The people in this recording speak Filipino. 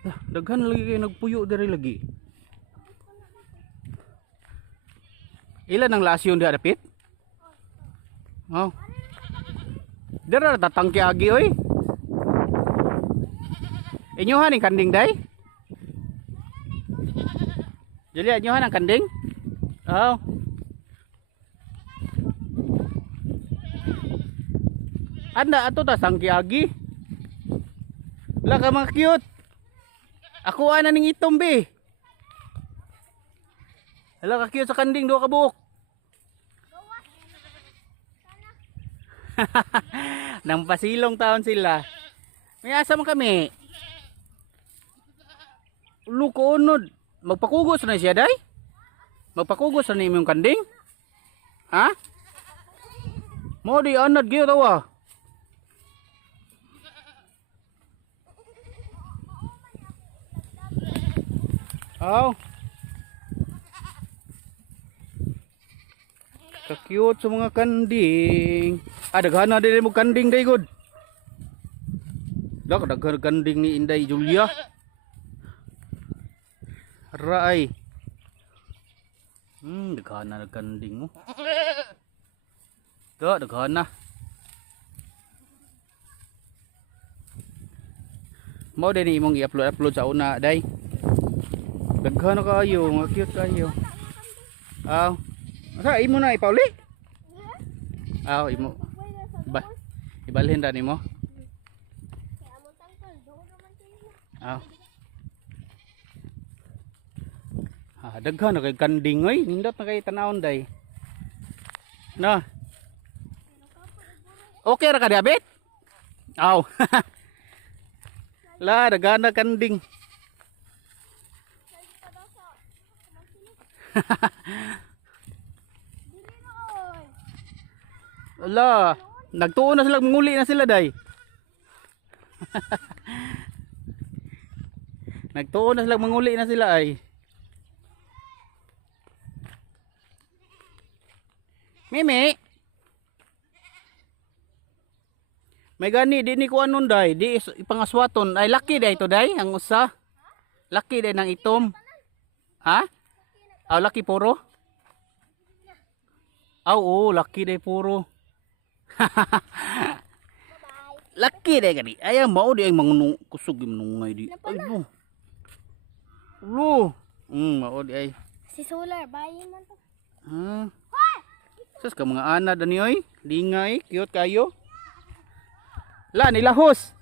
Ah, Daghan lagi kayo nagpuyo diri lagi. Ilan ang lasyon di adapit? Oh. Dira tatangki agi oy. Inyuhan ang kanding day? Jali inyuhan ang kanding? Oh. Anda ato ta tangki agi. Wala ka mga cute. Ako ana ning itom be. Hala ka sa kanding duha ka buok. Nang pasilong taon sila. May asa man kami. Luko unod. Magpakugos na siya day? Magpakugos na imong kanding? Ha? Mo di anad gyud tawa. Không Ka-cute sa mga kanding. Ah, daghan na din mo kanding day good. Dak daghan kanding ni Inday Julia. Ray. Hmm, daghan na kanding mo. Dak daghan na. Mao din imong i-upload upload sa una day. Daghan na kayo, mga cute kayo. Aw. Asa imo na ipauli? Aw, imo. Ba. Ibalhin ra nimo. Aw. Ah, daghan na kay kanding oy, nindot na kay tanawon day. No. Okay ra ka diabet? Aw. La, daghan na kanding. Ala, nagtuon na sila, manguli na sila day. nagtuon na sila, manguli na sila ay. Mimi. May gani di ni ko anon day, di ipangaswaton ay laki day to day ang usa. Laki day ng itom. Ha? Aw laki puro. Aw oo, laki day puro. Laki day gani. Ay mao di ay mangunong kusog manungay di. Ay no. Lo. Mm, mao di ay. Si Solar, bayin man to. Ha? Sus ka mga ana dani oy. Lingay, cute kayo. La nilahos.